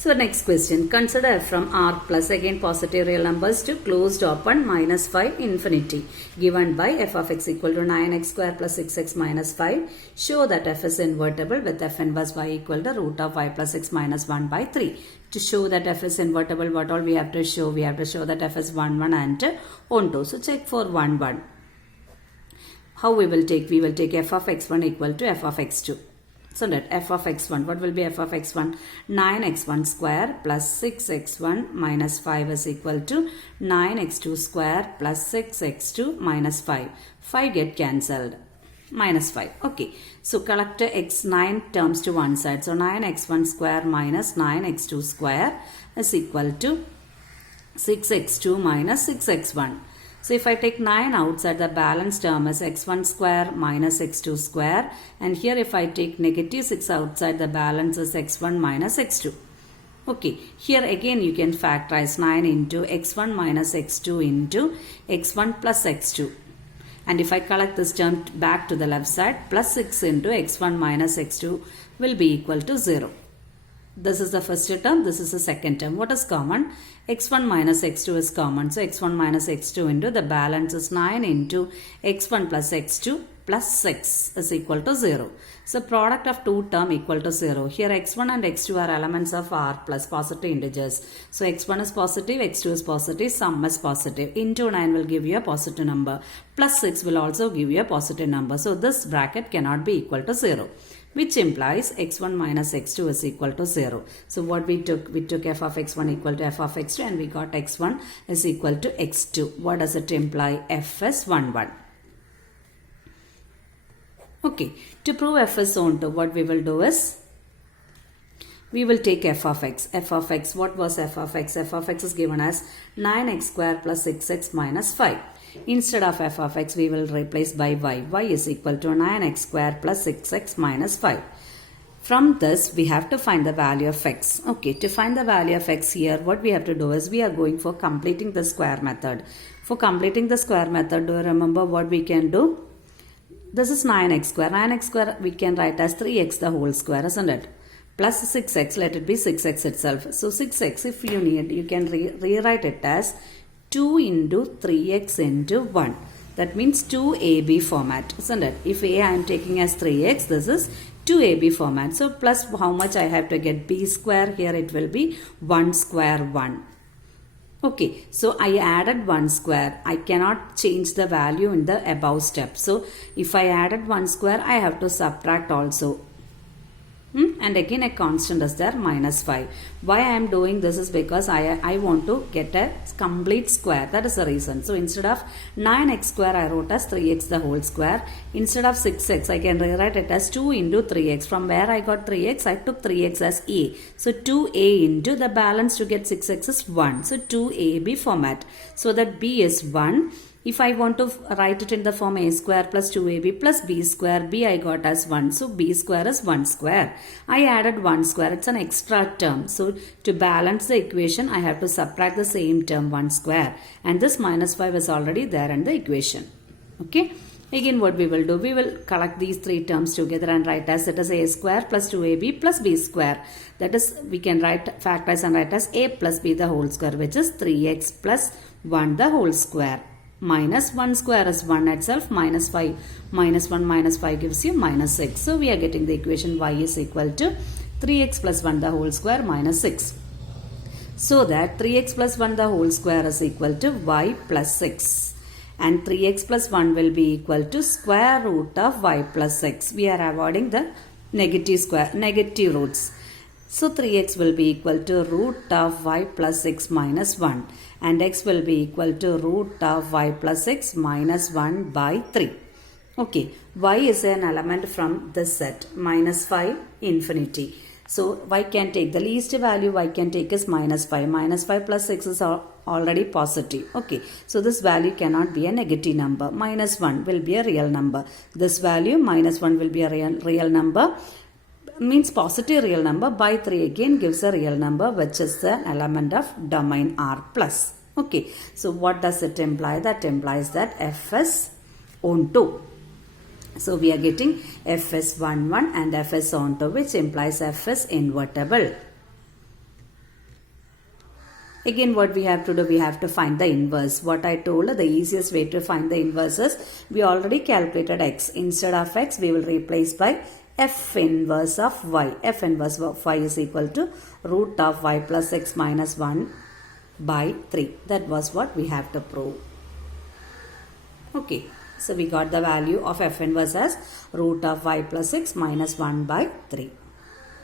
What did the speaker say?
So next question, consider f from R plus, again positive real numbers, to closed open minus 5 infinity, given by f of x equal to 9x square plus 6x minus 5. Show that f is invertible with f inverse y equal to root of y plus x minus 1 by 3. To show that f is invertible, what all we have to show? We have to show that f is 1 1 and 1 2. So check for 1 1. How we will take? We will take f of x1 equal to f of x2. So that f of x1, what will be f of x1? 9x1 square plus 6x1 minus 5 is equal to 9x2 square plus 6x2 minus 5. 5 get cancelled. Minus 5. Okay. So collect x9 terms to one side. So 9x1 square minus 9x2 square is equal to 6x2 minus 6x1. So if I take 9 outside, the balance term is x1 square minus x2 square. And here if I take negative 6 outside, the balance is x1 minus x2. Okay, here again you can factorize 9 into x1 minus x2 into x1 plus x2. And if I collect this term back to the left side, plus 6 into x1 minus x2 will be equal to 0. This is the first term, this is the second term. What is common? x1 minus x2 is common. So x1 minus x2 into the balance is 9 into x1 plus x2 plus 6 is equal to 0. So product of two term equal to 0. Here x1 and x2 are elements of R plus positive integers. So x1 is positive, x2 is positive, sum is positive. Into 9 will give you a positive number. Plus 6 will also give you a positive number. So this bracket cannot be equal to 0. Which implies x1 minus x2 is equal to 0. So what we took f of x1 equal to f of x2 and we got x1 is equal to x2. What does it imply? F is 1 1. Okay, to prove f is onto, what we will do is, we will take f of x. F of x, what was f of x? F of x is given as 9x square plus 6x minus 5. Instead of f of x, we will replace by y. Y is equal to 9x square plus 6x minus 5. From this, we have to find the value of x. Okay, to find the value of x here, what we have to do is, we are going for completing the square method. For completing the square method, do you remember what we can do? This is 9x square. 9x square we can write as 3x the whole square, isn't it? Plus 6x, let it be 6x itself. So 6x, if you need, you can rewrite it as 2 into 3x into 1. That means 2AB format, isn't it? If A I am taking as 3x, this is 2AB format. So plus how much I have to get? B square, here it will be 1 square 1. Okay, so I added 1 square. I cannot change the value in the above step. So if I added 1 square, I have to subtract also. And again a constant is there, minus 5. Why I am doing this is because I want to get a complete square. That is the reason. So instead of 9x square, I wrote as 3x the whole square. Instead of 6x, I can rewrite it as 2 into 3x. From where I got 3x, I took 3x as a. So 2a into the balance to get 6x is 1. So 2ab format. So that b is 1. If I want to write it in the form a square plus 2ab plus b square, b I got as 1. So b square is 1 square. I added 1 square. It's an extra term. So to balance the equation, I have to subtract the same term 1 square. And this minus 5 is already there in the equation. Okay. Again what we will do, we will collect these three terms together and write as it is a square plus 2ab plus b square. That is, we can write factorize and write as a plus b the whole square, which is 3x plus 1 the whole square. Minus 1 square is 1 itself, minus 5, minus 1 minus 5 gives you minus 6. So we are getting the equation y is equal to 3x plus 1 the whole square minus 6. So that 3x plus 1 the whole square is equal to y plus 6. And 3x plus 1 will be equal to square root of y plus 6. We are avoiding the negative roots. So 3x will be equal to root of y plus 6 minus 1. And x will be equal to root of y plus 6 minus 1 by 3. Okay, y is an element from this set, minus 5, infinity. So y can take, the least value y can take is minus 5. Minus 5 plus 6 is already positive. Okay, so this value cannot be a negative number. Minus 1 will be a real number. This value, minus 1 will be a real number. Means positive real number, by 3 again gives a real number, which is the element of domain R plus. Okay, so what does it imply? That implies that f is onto. So we are getting f is 1 1 and f is onto, which implies f is invertible. Again, what we have to do, we have to find the inverse. What I told, the easiest way to find the inverse is, we already calculated x. Instead of x, we will replace by f inverse of y. F inverse of y is equal to root of y plus x minus 1 by 3. That was what we have to prove. Okay. So we got the value of f inverse as root of y plus x minus 1 by 3.